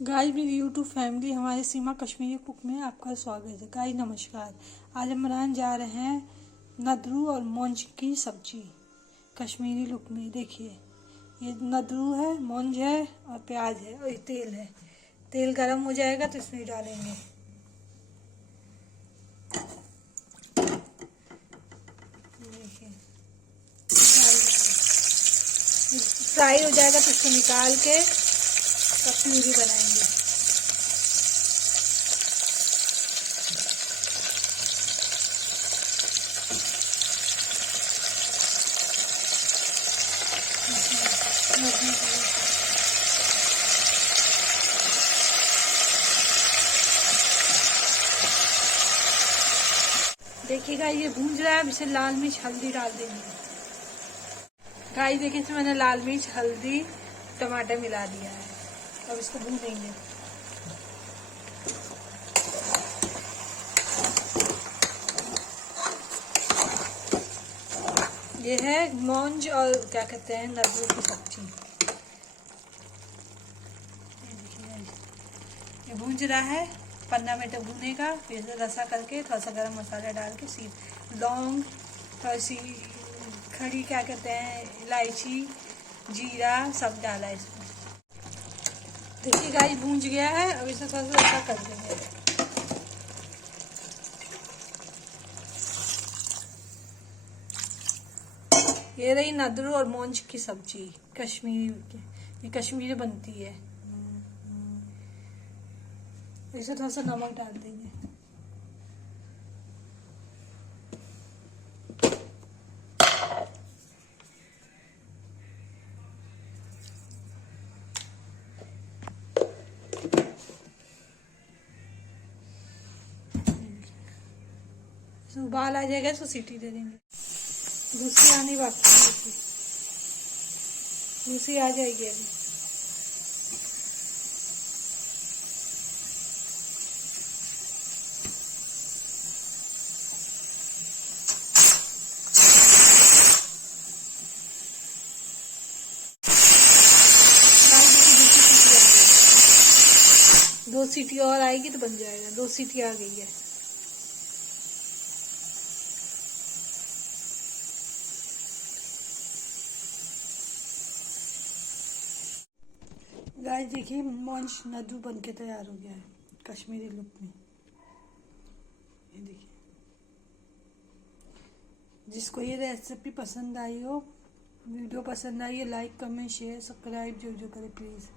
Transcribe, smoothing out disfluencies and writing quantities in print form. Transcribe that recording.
Guys मेरी YouTube family हमारे सीमा Kashmiri cook में आपका स्वागत है। गाइस नमस्कार। आज हम बनाने जा रहे हैं नदरू और मौंज की सब्जी कश्मीरी लुक में। देखिए ये नदरू है, मौंज है और प्याज है और ये तेल है। तेल गरम हो जाएगा तो इसमें डालेंगे। देखिए फ्राई हो जाएगा तो इसको निकाल के प्यूरी बनाएंगे। देखिएगा ये भूंज रहा है। अब इसे लाल मिर्च हल्दी डाल देंगे। गाइस देखिए इसमें मैंने लाल मिर्च हल्दी टमाटर मिला दिया है। अब इसको भूनेंगे। ये है मौंज और क्या कहते हैं नदरू की सब्जी। ये भूंज रहा है, 15 मिनट भूनेगा। फिर रसा करके थोड़ा सा गरम मसाला डाल के लौंग, थोड़ी सी खड़ी क्या कहते हैं इलायची, जीरा सब डाला है इसमें। देखिए गाइस भूंज गया है। अब इसे थोड़ा सा रसा कर देंगे। ये रही नदरू और मौंज की सब्जी कश्मीरी की। ये कश्मीरी बनती है। इसे थोड़ा सा नमक डाल देंगे। उबाल आ जाएगा तो सीटी दे देंगे। दूसरी आनी बाकी है। दूसरी आ जाएगी अभी। दो सीटी और आएगी तो बन जाएगा। 2 सीटी आ गई है। गाइस देखिए मौंज नदरू बन के तैयार हो गया है कश्मीरी लुक में। ये देखिए जिसको ये रेसिपी पसंद आई हो, वीडियो पसंद आई है, लाइक कमेंट शेयर सब्सक्राइब जो करे प्लीज़।